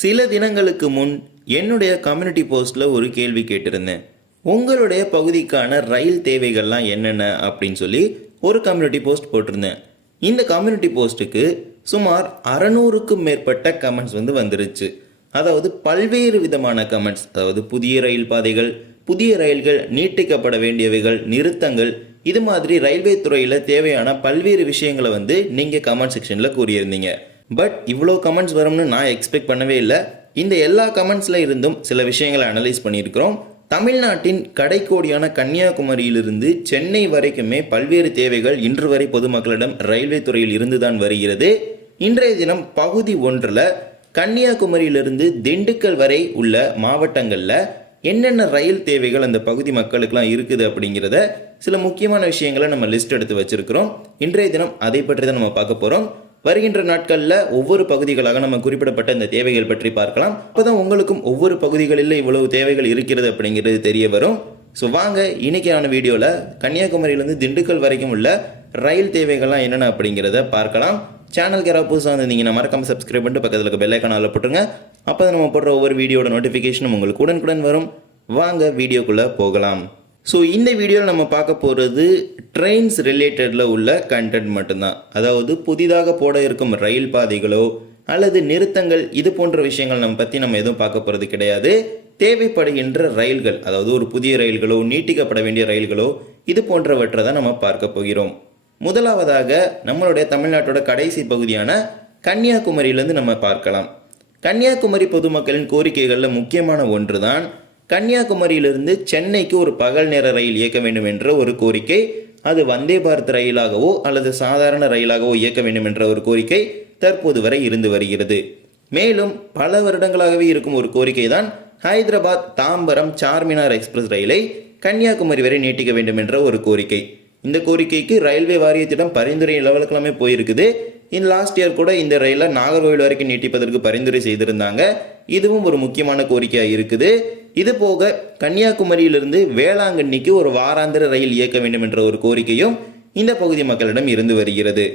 சில தினங்களுக்கு முன் என்னுடைய கம்யூனிட்டி போஸ்ட்டில் ஒரு கேள்வி கேட்டிருந்தேன். உங்களுடைய பகுதிக்கான ரயில் தேவைகள்லாம் என்னென்ன அப்படின்னு சொல்லி ஒரு கம்யூனிட்டி போஸ்ட் போட்டிருந்தேன். இந்த கம்யூனிட்டி போஸ்ட்டுக்கு சுமார் அறநூறுக்கும் மேற்பட்ட கமெண்ட்ஸ் வந்து வந்துருச்சு. அதாவது பல்வேறு விதமான கமெண்ட்ஸ் அதாவது புதிய ரயில் பாதைகள் புதிய ரயில்கள் நீட்டிக்கப்பட வேண்டியவைகள் நிறுத்தங்கள் இது மாதிரி ரயில்வே துறையில் தேவையான பல்வேறு விஷயங்களை வந்து நீங்கள் கமெண்ட் செக்ஷனில் கூறியிருந்தீங்க. பட் இவ்வளோ கமெண்ட்ஸ் வரும்னு நான் எக்ஸ்பெக்ட் பண்ணவே இல்லை. இந்த எல்லா கமெண்ட்ஸில் இருந்தும் சில விஷயங்களை அனலைஸ் பண்ணியிருக்கிறோம். தமிழ்நாட்டின் கடைக்கோடியான கன்னியாகுமரியிலிருந்து சென்னை வரைக்குமே பல்வேறு தேவைகள் இன்று வரை பொதுமக்களிடம் ரயில்வே துறையில் இருந்துதான் வருகிறது. இன்றைய தினம் பகுதி ஒன்றில் கன்னியாகுமரியிலிருந்து திண்டுக்கல் வரை உள்ள மாவட்டங்களில் என்னென்ன ரயில் தேவைகள் அந்த பகுதி மக்களுக்கெல்லாம் இருக்குது அப்படிங்கிறத சில முக்கியமான விஷயங்களை நம்ம லிஸ்ட் எடுத்து வச்சிருக்கிறோம். இன்றைய தினம் அதை பற்றி தான் நம்ம பார்க்க போகிறோம் வருகின்ற நாட்களில் ஒவ்வொரு பகுதிகளாக நம்ம குறிப்பிடப்பட்ட இந்த தேவைகள் பற்றி பார்க்கலாம். அப்போதான் உங்களுக்கும் ஒவ்வொரு பகுதிகளில் இவ்வளவு தேவைகள் இருக்கிறது அப்படிங்கிறது தெரிய வரும். ஸோ வாங்க இன்னைக்கான வீடியோவில் கன்னியாகுமரியிலேருந்து திண்டுக்கல் வரைக்கும் உள்ள ரயில் தேவைகள்லாம் என்னென்ன அப்படிங்கிறத பார்க்கலாம். சேனலுக்கு யாராவது புதுசாக வந்திருந்தீங்கன்னா மறக்காம சப்ஸ்கிரைப் பண்ணிட்டு பக்கத்தில் இருக்க பெல்லைக்கான அதில் போட்டுருங்க. அப்போ தான் நம்ம போடுற ஒவ்வொரு வீடியோட நோட்டிஃபிகேஷனும் உங்களுக்கு உடனுக்குடன் வரும். வாங்க வீடியோக்குள்ளே போகலாம். ஸோ இந்த வீடியோவில் நம்ம பார்க்க போகிறது ட்ரெயின்ஸ் ரிலேட்டடில் உள்ள கண்டென்ட் மட்டும்தான். அதாவது புதிதாக போட இருக்கும் ரயில் பாதைகளோ அல்லது நிறுத்தங்கள் இது போன்ற விஷயங்கள் நம்ம பற்றி நம்ம எதுவும் பார்க்க போகிறது கிடையாது. தேவைப்படுகின்ற ரயில்கள் அதாவது ஒரு புதிய ரயில்களோ நீட்டிக்கப்பட வேண்டிய ரயில்களோ இது போன்றவற்றை தான் நம்ம பார்க்க போகிறோம். முதலாவதாக நம்மளுடைய தமிழ்நாட்டோட கடைசி பகுதியான கன்னியாகுமரியிலேருந்து நம்ம பார்க்கலாம். கன்னியாகுமரி பொதுமக்களின் கோரிக்கைகளில் முக்கியமான ஒன்று தான் கன்னியாகுமரியிலிருந்து சென்னைக்கு ஒரு பகல் நேர ரயில் இயக்க வேண்டும் என்ற ஒரு கோரிக்கை அது வந்தே பாரத் ரயிலாகவோ அல்லது சாதாரண ரயிலாகவோ இயக்க வேண்டும் என்ற ஒரு கோரிக்கை தற்போது வரை இருந்து வருகிறது. மேலும் பல வருடங்களாகவே இருக்கும் ஒரு கோரிக்கை தான் ஹைதராபாத் தாம்பரம் சார்மினார் எக்ஸ்பிரஸ் ரயிலை கன்னியாகுமரி வரை நீட்டிக்க வேண்டும் என்ற ஒரு கோரிக்கை. இந்த கோரிக்கைக்கு ரயில்வே வாரியத்திடம் பரிந்துரை லெவலுக்கெல்லாமே போயிருக்குது. இன் லாஸ்ட் இயர் கூட இந்த ரயிலை நாகர்கோவில் வரைக்கும் நீட்டிப்பதற்கு பரிந்துரை செய்திருந்தாங்க. இதுவும் ஒரு முக்கியமான கோரிக்கையாக இருக்குது. இது போக கன்னியாகுமரியிலிருந்து வேளாங்கண்ணிக்கு ஒரு வாராந்திர ரயில் இயக்க வேண்டும் என்ற ஒரு கோரிக்கையும் இந்த பகுதி மக்களிடம் இருந்து வருகிறது.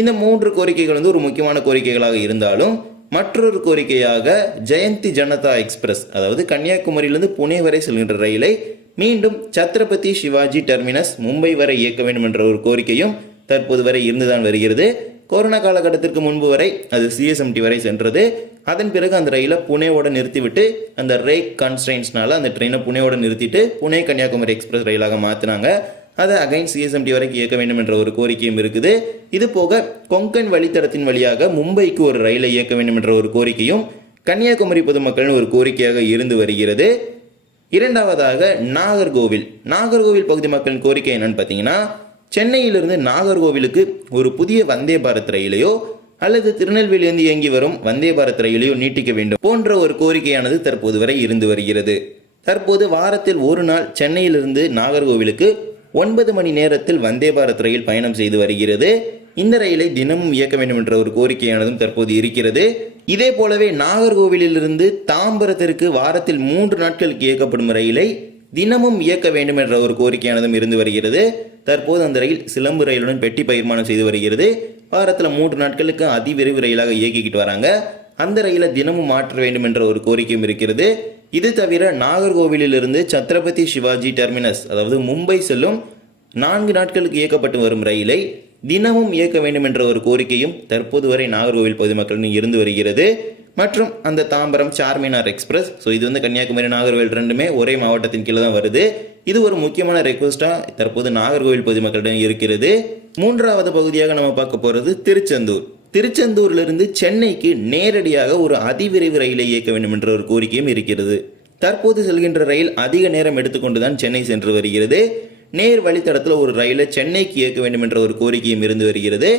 இந்த மூன்று கோரிக்கைகள் வந்து ஒரு முக்கியமான கோரிக்கைகளாக இருந்தாலும் மற்றொரு கோரிக்கையாக ஜெயந்தி ஜனதா எக்ஸ்பிரஸ் அதாவது கன்னியாகுமரியிலிருந்து புனே வரை செல்கின்ற ரயிலை மீண்டும் சத்ரபதி சிவாஜி டெர்மினஸ் மும்பை வரை இயக்க வேண்டும் என்ற ஒரு கோரிக்கையும் தற்போது வரை இருந்துதான் வருகிறது. கொரோனா காலகட்டத்திற்கு முன்பு வரை அது சிஎஸ்எம்டி வரை சென்றது. அதன் பிறகு அந்த ரயிலை புனேவோட நிறுத்திவிட்டு அந்த ரேக் கன்ஸ்ட்ரெயின்ஸ்னால அந்த ட்ரெயினை புனேவோட நிறுத்திட்டு புனே கன்னியாகுமரி எக்ஸ்பிரஸ் ரயிலாக மாற்றினாங்க அதை அகைன் சிஎஸ்எம்டி வரைக்கும் இயக்க வேண்டும் என்ற ஒரு கோரிக்கையும் இருக்குது. இது போக கொங்கன் வழித்தடத்தின் வழியாக மும்பைக்கு ஒரு ரயிலை இயக்க வேண்டும் என்ற ஒரு கோரிக்கையும் கன்னியாகுமரி பொதுமக்களின் ஒரு கோரிக்கையாக இருந்து வருகிறது. இரண்டாவதாக நாகர்கோவில். நாகர்கோவில் பகுதி மக்களின் கோரிக்கை என்னன்னு பார்த்தீங்கன்னா சென்னையிலிருந்து நாகர்கோவிலுக்கு ஒரு புதிய வந்தே பாரத் ரயிலையோ அல்லது திருநெல்வேலியிலிருந்து இயங்கி வரும் வந்தே பாரத் ரயிலையோ நீட்டிக்க வேண்டும் போன்ற ஒரு கோரிக்கையானது தற்போது வரை இருந்து வருகிறது. தற்போது வாரத்தில் ஒரு நாள் சென்னையிலிருந்து நாகர்கோவிலுக்கு ஒன்பது மணி நேரத்தில் வந்தே பாரத் ரயில் பயணம் செய்து வருகிறது. இந்த ரயிலை தினமும் இயக்க வேண்டும் என்ற ஒரு கோரிக்கையானதும் தற்போது இருக்கிறது. இதே போலவே நாகர்கோவிலிருந்து தாம்பரத்திற்கு வாரத்தில் மூன்று நாட்களுக்கு இயக்கப்படும் ரயிலை தினமும் இயக்க வேண்டும் என்ற ஒரு கோரிக்கையானதும் இருந்து வருகிறது. தற்போது அந்த ரயில் சிலம்பு ரயிலுடன் பெட்டி பகிர்மானம் செய்து வருகிறது. வாரத்தில் மூன்று நாட்களுக்கு அதிவிரைவு ரயிலாக இயக்கிக்கிட்டு வராங்க. அந்த ரயிலை தினமும் மாற்ற வேண்டும் என்ற ஒரு கோரிக்கையும் இருக்கிறது. இது தவிர நாகர்கோவிலிருந்து சத்ரபதி சிவாஜி டெர்மினஸ் அதாவது மும்பை செல்லும் நான்கு நாட்களுக்கு இயக்கப்பட்டு வரும் ரயிலை தினமும் இயக்க வேண்டும் என்ற ஒரு கோரிக்கையும் தற்போது வரை நாகர்கோவில் பொதுமக்களிடம் இருந்து வருகிறது. மற்றும் அந்த தாம்பரம் சார்மினார் எக்ஸ்பிரஸ் ஸோ இது வந்து கன்னியாகுமரி நாகர்கோவில் ரெண்டுமே ஒரே மாவட்டத்தின் கீழே தான் வருது. இது ஒரு முக்கியமான ரெக்வஸ்ட்டாக தற்போது நாகர்கோவில் பொதுமக்களிடம் இருக்கிறது. மூன்றாவது பகுதியாக நம்ம பார்க்க போகிறது திருச்செந்தூர். திருச்செந்தூர்லேருந்து சென்னைக்கு நேரடியாக ஒரு அதிவிரைவு ரயிலை இயக்க வேண்டும் என்ற ஒரு கோரிக்கையும் இருக்கிறது. தற்போது செல்கின்ற ரயில் அதிக நேரம் எடுத்துக்கொண்டு தான் சென்னை சென்று வருகிறது. நேர் வழித்தடத்தில் ஒரு ரயிலை சென்னைக்கு இயக்க வேண்டும் என்ற ஒரு கோரிக்கையும் இருந்து வருகிறது.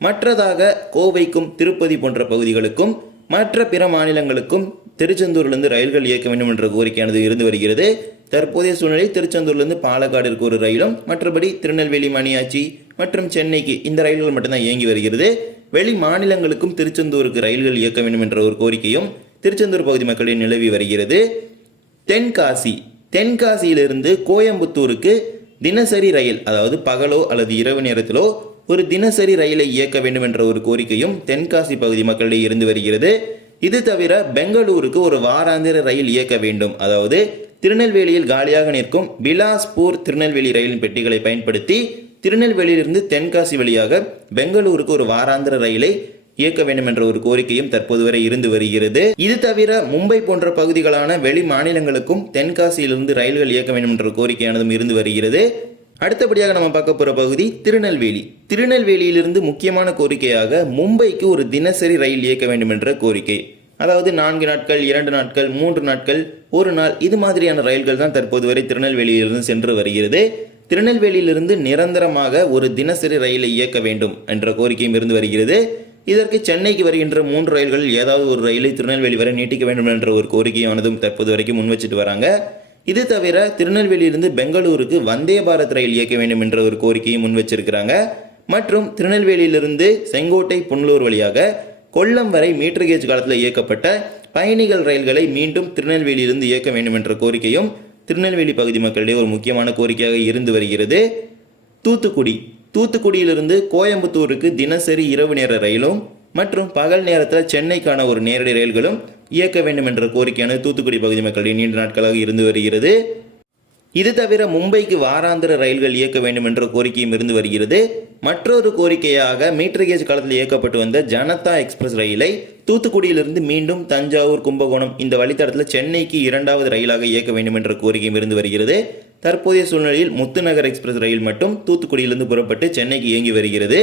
மற்றதாக கோவைக்கும் திருப்பதி போன்ற பகுதிகளுக்கும் மற்ற பிற மாநிலங்களுக்கும் திருச்செந்தூர்லேருந்து ரயில்கள் இயக்க வேண்டும் என்ற கோரிக்கையானது இருந்து வருகிறது. தற்போதைய சூழ்நிலை திருச்செந்தூர்லேருந்து பாலக்காடிற்கு ஒரு ரயிலும் மற்றபடி திருநெல்வேலி மணியாச்சி மற்றும் சென்னைக்கு இந்த ரயில்கள் மட்டும்தான் இயங்கி வருகிறது. வெளி மாநிலங்களுக்கும் திருச்செந்தூருக்கு ரயில்கள் இயக்க வேண்டும் என்ற ஒரு கோரிக்கையும் திருச்செந்தூர் பகுதி மக்களின் நிலவி வருகிறது. தென்காசி தென்காசியிலிருந்து கோயம்புத்தூருக்கு தினசரி ரயில் அதாவது பகலோ அல்லது இரவு நேரத்திலோ ஒரு தினசரி ரயிலை இயக்க வேண்டும் என்ற ஒரு கோரிக்கையும் தென்காசி பகுதி மக்களிடையே இருந்து வருகிறது. இது தவிர பெங்களூருக்கு ஒரு வாராந்திர ரயில் இயக்க வேண்டும். அதாவது திருநெல்வேலியில் காலியாக நிற்கும் பிலாஸ்பூர் திருநெல்வேலி ரயிலின் பெட்டிகளை பயன்படுத்தி திருநெல்வேலியிலிருந்து தென்காசி வழியாக பெங்களூருக்கு ஒரு வாராந்திர ரயிலை இயக்க வேண்டும் என்ற ஒரு கோரிக்கையும் தற்போது வரை இருந்து வருகிறது. இது தவிர மும்பை போன்ற பகுதிகளான வெளி மாநிலங்களுக்கும் தென்காசியிலிருந்து ரயில்கள் இயக்க வேண்டும் என்ற கோரிக்கையானதும் இருந்து வருகிறது. அடுத்தபடியாக நம்ம பார்க்க போகிற பகுதி திருநெல்வேலி. திருநெல்வேலியிலிருந்து முக்கியமான கோரிக்கையாக மும்பைக்கு ஒரு தினசரி ரயில் இயக்க வேண்டும் என்ற கோரிக்கை. அதாவது நான்கு நாட்கள் இரண்டு நாட்கள் மூன்று நாட்கள் ஒரு நாள் இது மாதிரியான ரயில்கள் தான் தற்போது வரை திருநெல்வேலியிலிருந்து சென்று வருகிறது. திருநெல்வேலியிலிருந்து நிரந்தரமாக ஒரு தினசரி ரயிலை இயக்க வேண்டும் என்ற கோரிக்கையும் இருந்து வருகிறது. இதற்கு சென்னைக்கு வருகின்ற மூன்று ரயில்களில் ஏதாவது ஒரு ரயிலை திருநெல்வேலி வரை நீட்டிக்க வேண்டும் என்ற ஒரு கோரிக்கையானதும் தற்போது வரைக்கும் முன்வச்சிட்டு வராங்க. இது தவிர திருநெல்வேலியிலிருந்து பெங்களூருக்கு வந்தே பாரத் ரயில் இயக்க வேண்டும் என்ற ஒரு கோரிக்கையும் முன்வச்சிருக்கிறாங்க. மற்றும் திருநெல்வேலியிலிருந்து செங்கோட்டை புனலூர் வழியாக கொல்லம் வரை மீட்டர் கேஜ் காலத்தில் இயக்கப்பட்ட பயணிகள் ரயில்களை மீண்டும் திருநெல்வேலியிலிருந்து இயக்க வேண்டும் என்ற கோரிக்கையும் திருநெல்வேலி பகுதி மக்களிடையே ஒரு முக்கியமான கோரிக்கையாக இருந்து வருகிறது. தூத்துக்குடி தூத்துக்குடியிலிருந்து கோயம்புத்தூருக்கு தினசரி இரவு நேர ரயிலும் மற்றும் பகல் நேரத்தில் சென்னைக்கான ஒரு நேரடி ரயில்களும் இயக்க வேண்டும் என்ற கோரிக்கையான தூத்துக்குடி பகுதி மக்களிடையே நீண்ட நாட்களாக இருந்து வருகிறது. இது தவிர மும்பைக்கு வாராந்திர ரயில்கள் இயக்க வேண்டும் என்ற கோரிக்கையும் இருந்து வருகிறது. மற்றொரு கோரிக்கையாக மீட்டர் கேஜ் காலத்தில் இயக்கப்பட்டு வந்த ஜனதா எக்ஸ்பிரஸ் ரயிலை தூத்துக்குடியிலிருந்து மீண்டும் தஞ்சாவூர் கும்பகோணம் இந்த வழித்தடத்தில் சென்னைக்கு இரண்டாவது ரயிலாக இயக்க வேண்டும் என்ற கோரிக்கையும் இருந்து வருகிறது. தற்போதைய சூழ்நிலையில் முத்துநகர் எக்ஸ்பிரஸ் ரயில் மட்டும் தூத்துக்குடியிலிருந்து புறப்பட்டு சென்னைக்கு இயங்கி வருகிறது.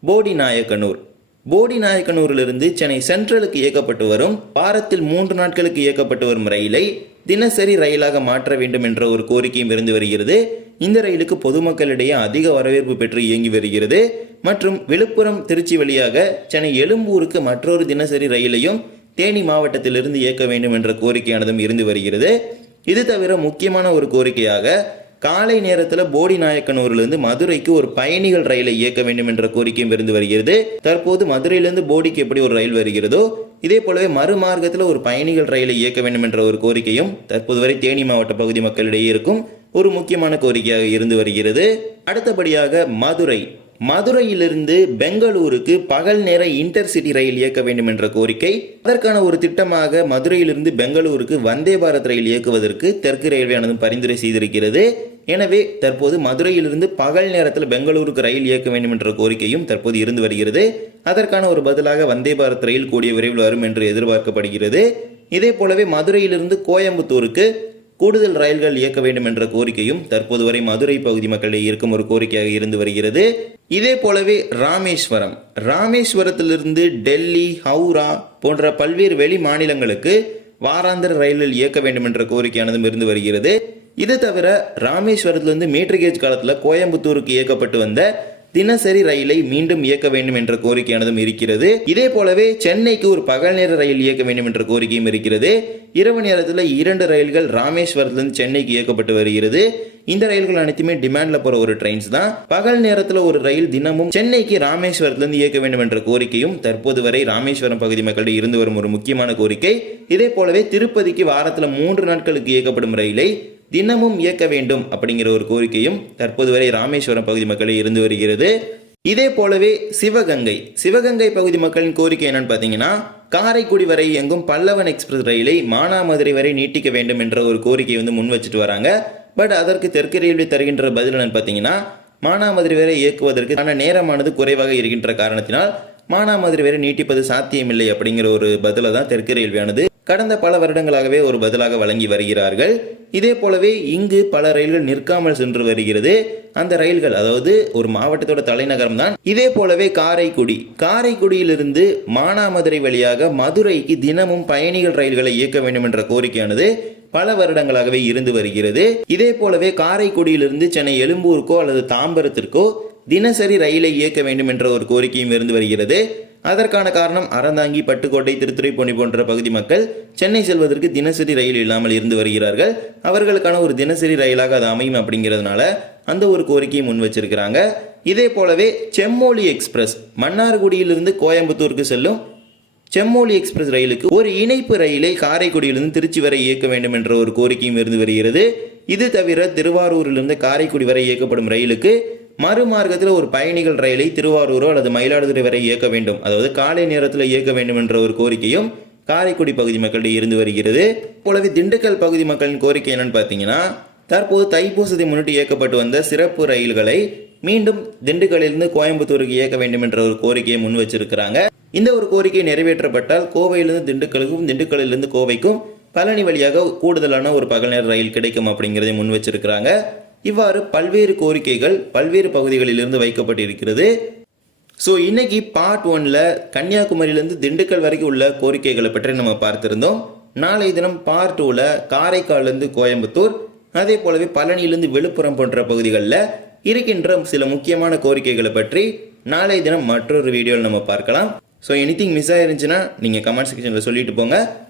போடி நாயக்கனூர். போடி நாயக்கனூரிலிருந்து சென்னை சென்ட்ரலுக்கு இயக்கப்பட்டு வரும் வாரத்தில் மூன்று நாட்களுக்கு இயக்கப்பட்டு வரும் ரயிலை தினசரி ரயிலாக மாற்ற வேண்டும் என்ற ஒரு கோரிக்கையும் இருந்து வருகிறது. இந்த ரயிலுக்கு பொதுமக்களிடையே அதிக வரவேற்பு பெற்று இயங்கி வருகிறது. மற்றும் விழுப்புரம் திருச்சி வழியாக சென்னை எழும்பூருக்கு மற்றொரு தினசரி ரயிலையும் தேனி மாவட்டத்திலிருந்து இயக்க வேண்டும் என்ற கோரிக்கையானதும் இருந்து வருகிறது. இது தவிர முக்கியமான ஒரு கோரிக்கையாக காலை நேரத்தில் போடி நாயக்கனூரிலிருந்து மதுரைக்கு ஒரு பயணிகள் ரயிலை இயக்க வேண்டும் என்ற கோரிக்கையும் இருந்து வருகிறது. தற்போது மதுரையிலிருந்து போடிக்கு எப்படி ஒரு ரயில் வருகிறதோ இதே போலவே மறுமார்க்கத்தில் ஒரு பயணிகள் ரயிலை இயக்க வேண்டும் என்ற ஒரு கோரிக்கையும் தற்போது வரை தேனி மாவட்ட பகுதி மக்களிடையே இருக்கும் ஒரு முக்கியமான கோரிக்கையாக இருந்து வருகிறது. அடுத்தபடியாக மதுரை. மதுரையிலிருந்து பெங்களூருக்கு பகல் நேர இன்டர்சிட்டி ரயில் இயக்க வேண்டும் என்ற கோரிக்கை. அதற்கான ஒரு திட்டமாக மதுரையிலிருந்து பெங்களூருக்கு வந்தே பாரத் ரயில் இயக்குவதற்கு தெற்கு ரயில்வேயானது பரிந்துரை செய்திருக்கிறது. எனவே தற்போது மதுரையிலிருந்து பகல் நேரத்தில் பெங்களூருக்கு ரயில் இயக்க வேண்டும் என்ற கோரிக்கையும் தற்போது இருந்து வருகிறது. அதற்கான ஒரு பதிலாக வந்தே பாரத் ரயில் கூடிய விரைவில் வரும் என்று எதிர்பார்க்கப்படுகிறது. இதே போலவே மதுரையிலிருந்து கோயம்புத்தூருக்கு கூடுதல் ரயில்கள் இயக்க வேண்டும் என்ற கோரிக்கையும் தற்போது வரை மதுரை பகுதி மக்களிடையே இருக்கும் ஒரு கோரிக்கையாக இருந்து வருகிறது. இதே போலவே ராமேஸ்வரம். ராமேஸ்வரத்திலிருந்து டெல்லி ஹவுரா போன்ற பல்வேறு வெளி மாநிலங்களுக்கு வாராந்திர ரயில்கள் இயக்க வேண்டும் என்ற கோரிக்கையானதும் இருந்து வருகிறது. இது தவிர ராமேஸ்வரத்திலிருந்து மீட்டர் கேஜ் காலத்தில் கோயம்புத்தூருக்கு இயக்கப்பட்டு வந்த தினசரி ரயிலை மீண்டும் இயக்க வேண்டும் என்ற கோரிக்கையானதும் இருக்கிறது. இதே போலவே சென்னைக்கு ஒரு பகல் நேர ரயில் இயக்க வேண்டும் என்ற கோரிக்கையும் இருக்கிறது. இரவு நேரத்தில் இரண்டு ரயில்கள் ராமேஸ்வரத்திலிருந்து சென்னைக்கு இயக்கப்பட்டு வருகிறது. இந்த ரயில்கள் அனைத்துமே டிமாண்ட்ல போற ஒரு ட்ரெயின்ஸ் தான். பகல் நேரத்தில் ஒரு ரயில் தினமும் சென்னைக்கு ராமேஸ்வரத்திலிருந்து இயக்க வேண்டும் என்ற கோரிக்கையும் தற்போது வரை ராமேஸ்வரம் பகுதி மக்களிடையே இருந்து வரும் ஒரு முக்கியமான கோரிக்கை. இதே போலவே திருப்பதிக்கு வாரத்தில் மூன்று நாட்களுக்கு இயக்கப்படும் ரயிலை தினமும் இயக்க வேண்டும் அப்படிங்கிற ஒரு கோரிக்கையும் தற்போது வரை ராமேஸ்வரம் பகுதி மக்களில் இருந்து வருகிறது. இதே போலவே சிவகங்கை. சிவகங்கை பகுதி மக்களின் கோரிக்கை என்னன்னு பார்த்தீங்கன்னா காரைக்குடி வரை இயங்கும் பல்லவன் எக்ஸ்பிரஸ் ரயிலை மானாமதுரை வரை நீட்டிக்க வேண்டும் என்ற ஒரு கோரிக்கை வந்து முன் வச்சுட்டு வராங்க. பட் அதற்கு தெற்கு ரயில்வே தருகின்ற பதில் என்னன்னு பார்த்தீங்கன்னா மானாமதுரை வரை இயக்குவதற்கு நேரமானது குறைவாக இருக்கின்ற காரணத்தினால் மானாமதுரை வரை நீட்டிப்பது சாத்தியமில்லை அப்படிங்கிற ஒரு பதிலை தான் தெற்கு ரயில்வேயானது கடந்த பல வருடங்களாகவே ஒரு பதிலாக வழங்கி வருகிறார்கள். இதே போலவே இங்கு பல ரயில்கள் நிற்காமல் சென்று வருகிறது. அந்த ரயில்கள் அதாவது ஒரு மாவட்டத்தோட தலைநகரம் தான். இதே போலவே காரைக்குடி. காரைக்குடியிலிருந்து மானாமதுரை வழியாக மதுரைக்கு தினமும் பயணிகள் ரயில்களை இயக்க வேண்டும் என்ற கோரிக்கையானது பல வருடங்களாகவே இருந்து வருகிறது. இதே போலவே காரைக்குடியிலிருந்து சென்னை எழும்பூருக்கோ அல்லது தாம்பரத்திற்கோ தினசரி ரயிலை இயக்க வேண்டும் என்ற ஒரு கோரிக்கையும் இருந்து வருகிறது. அதற்கான காரணம் அறந்தாங்கி பட்டுக்கோட்டை திருத்துறைப்பூண்டி போன்ற பகுதி மக்கள் சென்னை செல்வதற்கு தினசரி ரயில் இல்லாமல் இருந்து வருகிறார்கள். அவர்களுக்கான ஒரு தினசரி ரயிலாக அது அமையும் அப்படிங்கிறதுனால அந்த ஒரு கோரிக்கையை முன் வச்சிருக்கிறாங்க. இதே போலவே செம்மொழி எக்ஸ்பிரஸ் மன்னார்குடியிலிருந்து கோயம்புத்தூருக்கு செல்லும் செம்மொழி எக்ஸ்பிரஸ் ரயிலுக்கு ஒரு இணைப்பு ரயிலை காரைக்குடியிலிருந்து திருச்சி வரை இயக்க வேண்டும் என்ற ஒரு கோரிக்கையும் இருந்து வருகிறது. இது தவிர திருவாரூரிலிருந்து காரைக்குடி வரை இயக்கப்படும் ரயிலுக்கு மறுமார்க்கத்தில் ஒரு பயணிகள் ரயிலை திருவாரூரோ அல்லது மயிலாடுதுறை வரை இயக்க வேண்டும். அதாவது காலை நேரத்தில் இயக்க வேண்டும் என்ற ஒரு கோரிக்கையும் காரைக்குடி பகுதி மக்களிடையே இருந்து வருகிறது. போலவே திண்டுக்கல் பகுதி மக்களின் கோரிக்கை என்னன்னு பார்த்தீங்கன்னா தற்போது தைப்பூசத்தை முன்னிட்டு இயக்கப்பட்டு வந்த சிறப்பு ரயில்களை மீண்டும் திண்டுக்கல்லிருந்து கோயம்புத்தூருக்கு இயக்க வேண்டும் என்ற ஒரு கோரிக்கையை முன் வச்சிருக்கிறாங்க. இந்த ஒரு கோரிக்கை நிறைவேற்றப்பட்டால் கோவையிலிருந்து திண்டுக்கலுக்கும் திண்டுக்கல்லிருந்து கோவைக்கும் பழனி வழியாக கூடுதலான ஒரு பகல் நேர ரயில் கிடைக்கும் அப்படிங்கிறதை முன் வச்சிருக்கிறாங்க. இவ்வாறு பல்வேறு கோரிக்கைகள் பல்வேறு பகுதிகளிலிருந்து வைக்கப்பட்டிருக்கிறது. ஸோ இன்னைக்கு பார்ட் ஒன்ல கன்னியாகுமரியிலேருந்து திண்டுக்கல் வரைக்கும் உள்ள கோரிக்கைகளை பற்றி நம்ம பார்த்திருந்தோம். நாளை தினம் பார்ட் டூவில் காரைக்கால்லேருந்து கோயம்புத்தூர் அதே போலவே பழனியிலிருந்து விழுப்புரம் போன்ற பகுதிகளில் இருக்கின்ற சில முக்கியமான கோரிக்கைகளை பற்றி நாளை தினம் மற்றொரு வீடியோவில் நம்ம பார்க்கலாம். ஸோ எனிதிங் மிஸ் ஆயிருந்துச்சுன்னா நீங்கள் கமெண்ட் செக்ஷனில் சொல்லிட்டு போங்க.